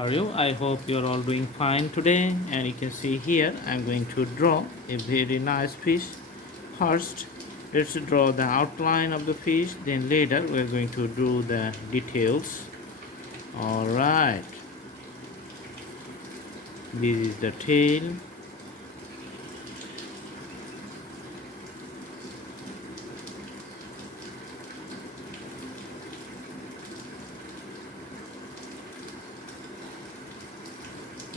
are you? I hope you're all doing fine today. And you can see here I'm going to draw a very nice fish. First, let's draw the outline of the fish. Then later we're going to do the details. Alright. This is the tail.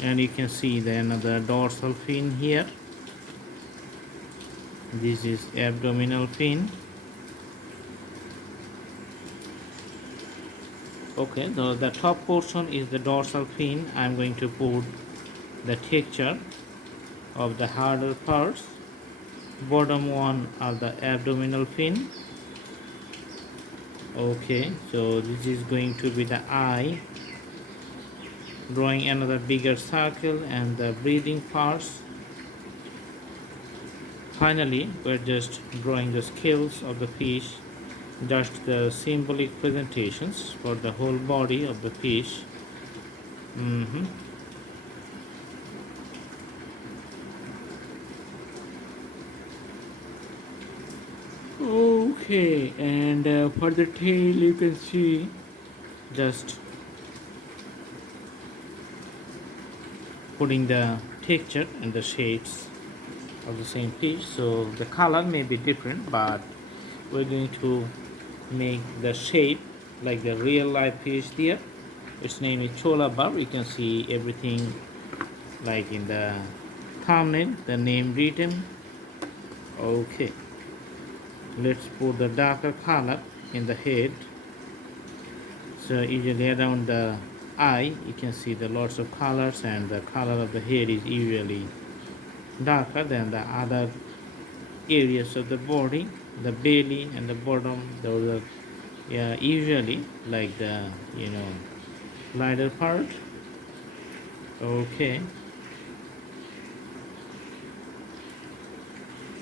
And you can see the another dorsal fin here. This is abdominal fin. Okay, the top portion is the dorsal fin. I'm going to put the texture of the harder parts. Bottom one are the abdominal fin. Okay, so this is going to be the eye. Drawing another bigger circle and the breathing parts. Finally, we're just drawing the scales of the fish, just the symbolic presentations for the whole body of the fish. Okay, and for the tail you can see just putting the texture and the shades of the same fish. So the color may be different, but we're going to make the shape like the real life fish there. Its name is Chola barb. You can see everything like in the thumbnail, the name written. Okay, let's put the darker color in the head. So usually around the eye you can see the lots of colors, and the color of the head is usually darker than the other areas of the body. The belly and the bottom, those are usually like the lighter part. Okay,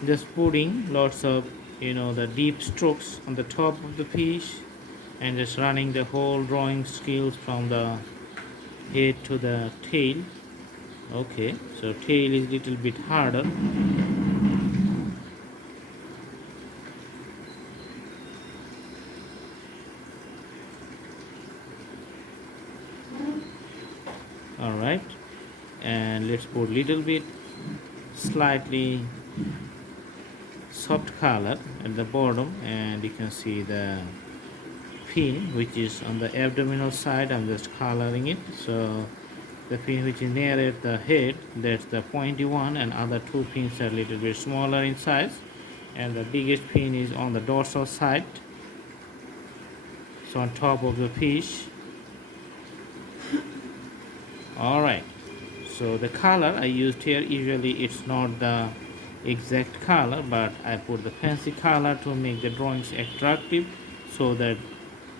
just putting lots of the deep strokes on the top of the fish, and just running the whole drawing skills from the head to the tail. Okay, so tail is little bit harder. All right, and let's put little bit slightly soft color at the bottom, and you can see the fin which is on the abdominal side. I'm just coloring it. So the fin which is near at the head, that's the pointy one, and other two fins are a little bit smaller in size, and the biggest fin is on the dorsal side, so on top of the fish. Alright, so the color I used here, usually it's not the exact color, but I put the fancy color to make the drawings attractive, so that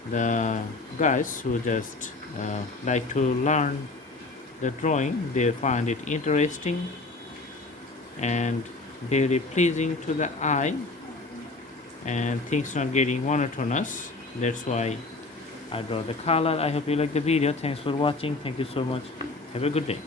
the guys who just like to learn the drawing, they find it interesting and very pleasing to the eye, and things not getting monotonous. That's why I draw the color. I hope you like the video. Thanks for watching. Thank you so much. Have a good day.